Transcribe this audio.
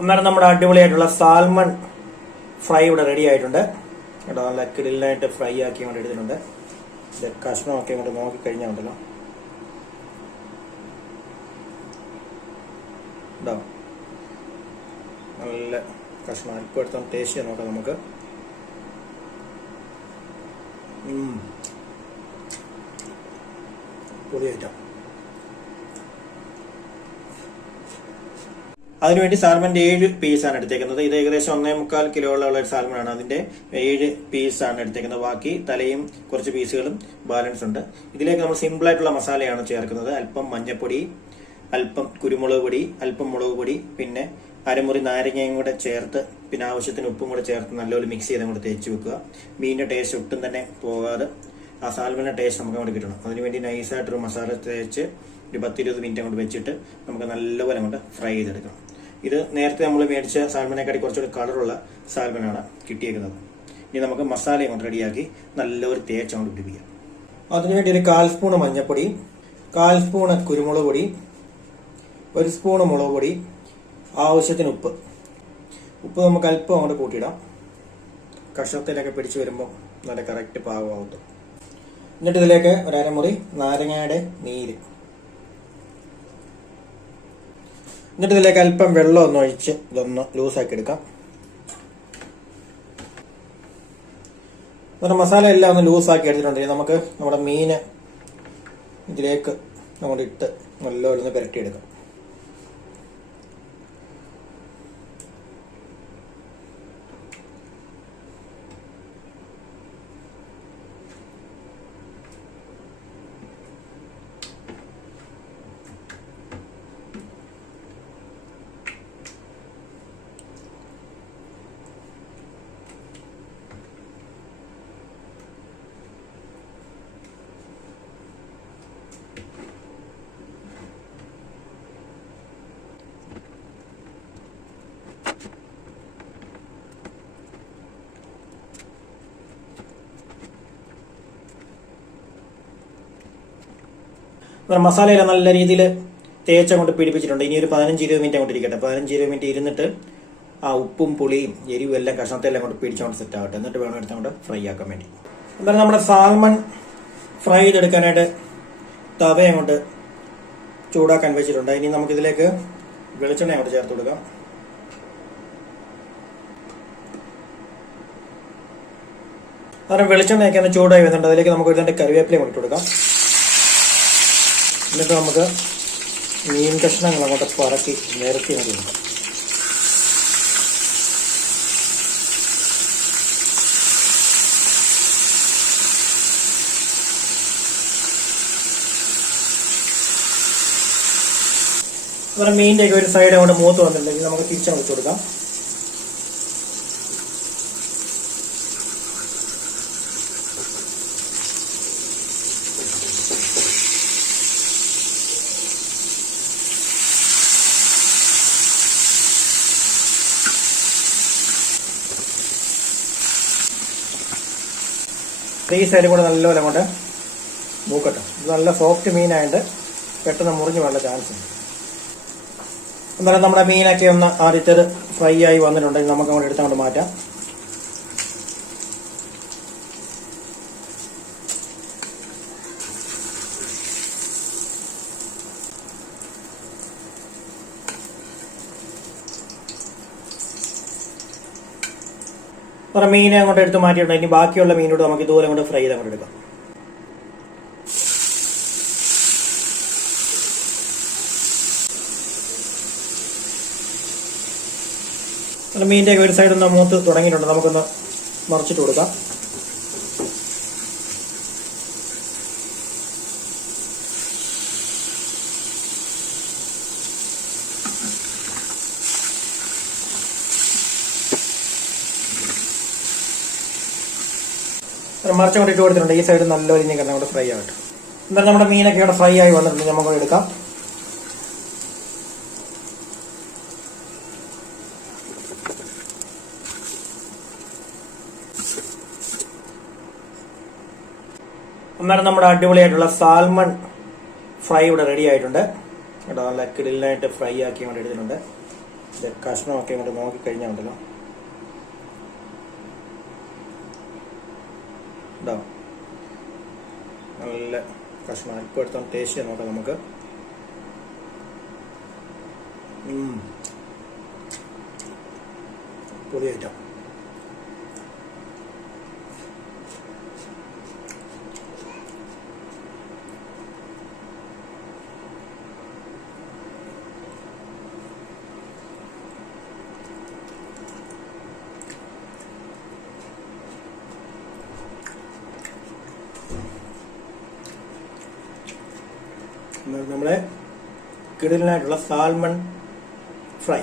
അന്നേരം നമ്മുടെ അടിപൊളിയായിട്ടുള്ള സാൽമൺ ഫ്രൈ ഇവിടെ റെഡി ആയിട്ടുണ്ട് കേട്ടോ. നല്ല കിടിലായിട്ട് ഫ്രൈ ആക്കി കൊണ്ട് എടുത്തിട്ടുണ്ട്. ഇത് കഷ്ണമൊക്കെ ഇങ്ങോട്ട് നോക്കിക്കഴിഞ്ഞാൽ ഉണ്ടല്ലോ ഉണ്ടോ, നല്ല കഷ്ണം. അല്പം എടുത്താൽ ടേസ്റ്റ് ചെയ്യാൻ നോക്കാം നമുക്ക്. പൊളിയായിട്ടാണ്. അതിനുവേണ്ടി സാൽമന്റെ 7 പീസാണ് എടുത്തേക്കുന്നത്. ഇത് ഏകദേശം 1.25 കിലോയുള്ള ഒരു സാൽമനാണ്. അതിന്റെ 7 പീസാണ് എടുത്തേക്കുന്നത്. ബാക്കി തലയും കുറച്ച് പീസുകളും ബാലൻസ് ഉണ്ട്. ഇതിലേക്ക് നമ്മൾ സിമ്പിൾ ആയിട്ടുള്ള മസാലയാണ് ചേർക്കുന്നത്. അല്പം മഞ്ഞൾപ്പൊടി, അല്പം കുരുമുളക് പൊടി, അല്പം മുളക് പൊടി, പിന്നെ അരമുറി നാരങ്ങയും കൂടെ ചേർത്ത്, പിന്നെ ആവശ്യത്തിന് ഉപ്പും കൂടെ ചേർത്ത് നല്ലപോലെ മിക്സ് ചെയ്ത് അങ്ങോട്ട് തേച്ച് വെക്കുക. മീനിന്റെ ടേസ്റ്റ് ഒട്ടും തന്നെ പോകാതെ ആ സാൽമന്റെ ടേസ്റ്റ് നമുക്ക് അങ്ങോട്ട് കിട്ടണം. അതിനുവേണ്ടി നൈസായിട്ടൊരു മസാല തേച്ച് ഒരു 10-20 മിനിറ്റ് അങ്ങോട്ട് വെച്ചിട്ട് നമുക്ക് നല്ലപോലെ അങ്ങോട്ട് ഫ്രൈ ചെയ്തെടുക്കണം. ഇത് നേരത്തെ നമ്മൾ മേടിച്ച സാൽമനെക്കാട്ടി കുറച്ചുകൂടി കളറുള്ള സാൽമനാണ് കിട്ടിയേക്കുന്നത്. ഇനി നമുക്ക് മസാല അങ്ങോട്ട് റെഡിയാക്കി നല്ലൊരു തേച്ച് അങ്ങോട്ട് പിടിപ്പിക്കാം. അതിനുവേണ്ടി ഒരു 1/4 സ്പൂൺ മഞ്ഞൾപ്പൊടി, 1/4 സ്പൂൺ കുരുമുളക് പൊടി, 1 സ്പൂൺ മുളക് പൊടി, ആവശ്യത്തിന് ഉപ്പ്. ഉപ്പ് നമുക്ക് അല്പം അങ്ങോട്ട് കൂട്ടിയിടാം. കഷ്ണത്തിലൊക്കെ പിടിച്ചു വരുമ്പോൾ നല്ല കറക്റ്റ് പാകമാവട്ടെ. എന്നിട്ട് ഇതിലേക്ക് ഒരു അരമുറി നാരങ്ങയുടെ നീര്, എന്നിട്ട് ഇതിലേക്ക് അല്പം വെള്ളം ഒന്ന് ഒഴിച്ച് ഇതൊന്ന് ലൂസാക്കി എടുക്കാം. നമ്മുടെ മസാല എല്ലാം ഒന്ന് ലൂസാക്കി എടുത്തിട്ടുണ്ടെങ്കിൽ നമുക്ക് നമ്മുടെ മീന് ഇതിലേക്ക് അങ്ങോട്ട് ഇട്ട് നല്ലപോലെ ഒന്ന് പുരട്ടിയെടുക്കാം. മസാലയെല്ലാം നല്ല രീതിയിൽ തേച്ചങ്ങോട്ട് പിടിപ്പിച്ചിട്ടുണ്ട്. ഇനി ഒരു 15-20 മിനിറ്റ് അങ്ങോട്ട് ഇരിക്കട്ടെ. 15-20 മിനിറ്റ് ഇരുന്നിട്ട് ആ ഉപ്പും പുളിയും എരിവും എല്ലാം കഷ്ണത്തെല്ലാം അങ്ങോട്ട് പിടിച്ചോണ്ട് സെറ്റ് ആവട്ടെ. എന്നിട്ട് വേണം എടുത്തങ്ങോട്ട് ഫ്രൈ ആക്കാൻ വേണ്ടി. എന്തായാലും നമ്മുടെ സാൽമൺ ഫ്രൈ ചെയ്തെടുക്കാനായിട്ട് തവ അങ്ങോട്ട് ചൂടാക്കാൻ വെച്ചിട്ടുണ്ട്. ഇനി നമുക്കിതിലേക്ക് വെളിച്ചെണ്ണ അങ്ങോട്ട് ചേർത്ത് കൊടുക്കാം. കാരണം വെളിച്ചെണ്ണയൊക്കെ ഒന്ന് ചൂടായി വരുന്നുണ്ട്. അതിലേക്ക് നമുക്ക് ഇതിന്റെ കറിവേപ്പില കൊണ്ടിട്ട് കൊടുക്കാം. എന്നിട്ട് നമുക്ക് മീൻ കഷ്ണങ്ങൾ അങ്ങോട്ട് പറക്കി നിരത്തി കൊടുക്കാം. അതുപോലെ മീനിന്റെ ഒക്കെ ഒരു സൈഡ് അങ്ങോട്ട് മൂത്ത് വന്നിട്ടുണ്ടെങ്കിൽ നമുക്ക് തിരിച്ചങ്ങോട്ട് കൊടുക്കാം. ഈ സൈഡും കൂടെ നല്ലപോലെ അങ്ങോട്ട് മൂക്കട്ടെ. ഇത് നല്ല സോഫ്റ്റ് മീനായിട്ട് പെട്ടെന്ന് മുറിഞ്ഞു പോകാനുള്ള ചാൻസ് ഉണ്ട്. എന്നാലും നമ്മുടെ മീനൊക്കെ ഒന്ന് ആദ്യത്തേത് ഫ്രൈ ആയി വന്നിട്ടുണ്ടെങ്കിൽ നമുക്ക് അങ്ങോട്ട് എടുത്തങ്ങോട്ട് മാറ്റാം. മീനെ അങ്ങോട്ട് എടുത്ത് മാറ്റിയിട്ടുണ്ട്. ഇനി ബാക്കിയുള്ള മീനോട് നമുക്ക് ഇതുപോലെ അങ്ങോട്ട് ഫ്രൈ ചെയ്ത് അങ്ങോട്ട് എടുക്കാം. മീനിന്റെ ഒരു സൈഡ് ഒന്ന് മൂത്ത് തുടങ്ങിയിട്ടുണ്ട്. നമുക്കൊന്ന് മറിച്ചിട്ട് കൊടുക്കാം. മറിച്ച് കൊണ്ട് ഇട്ട് കൊടുത്തിട്ടുണ്ട്. ഈ സൈഡ് നല്ല ഒരിഞ്ഞ് കിടന്ന് അങ്ങോട്ട് ഫ്രൈ ആവട്ടെ. എന്തായാലും നമ്മുടെ മീനൊക്കെ ഇവിടെ ഫ്രൈ ആയി വന്നിട്ടുണ്ട്. നമുക്ക് എടുക്കാം. അന്നേരം നമ്മുടെ അടിപൊളിയായിട്ടുള്ള സാൽമൺ ഫ്രൈ ഇവിടെ റെഡി ആയിട്ടുണ്ട് കേട്ടോ. നല്ല കിടിലായിട്ട് ഫ്രൈ ആക്കി കൊണ്ട് എടുത്തിട്ടുണ്ട്. കഷ്ണമൊക്കെ ഇങ്ങോട്ട് നോക്കിക്കഴിഞ്ഞാൽ ഉണ്ടല്ലോ ഉണ്ടാവും. നല്ല കഷ്ണം അല്പം എടുത്താൽ ടേസ്റ്റ് നോക്കാം നമുക്ക്. പുതിയ ഐറ്റം. നമ്മളെ കിടിലനായിട്ടുള്ള സാൽമൺ ഫ്രൈ.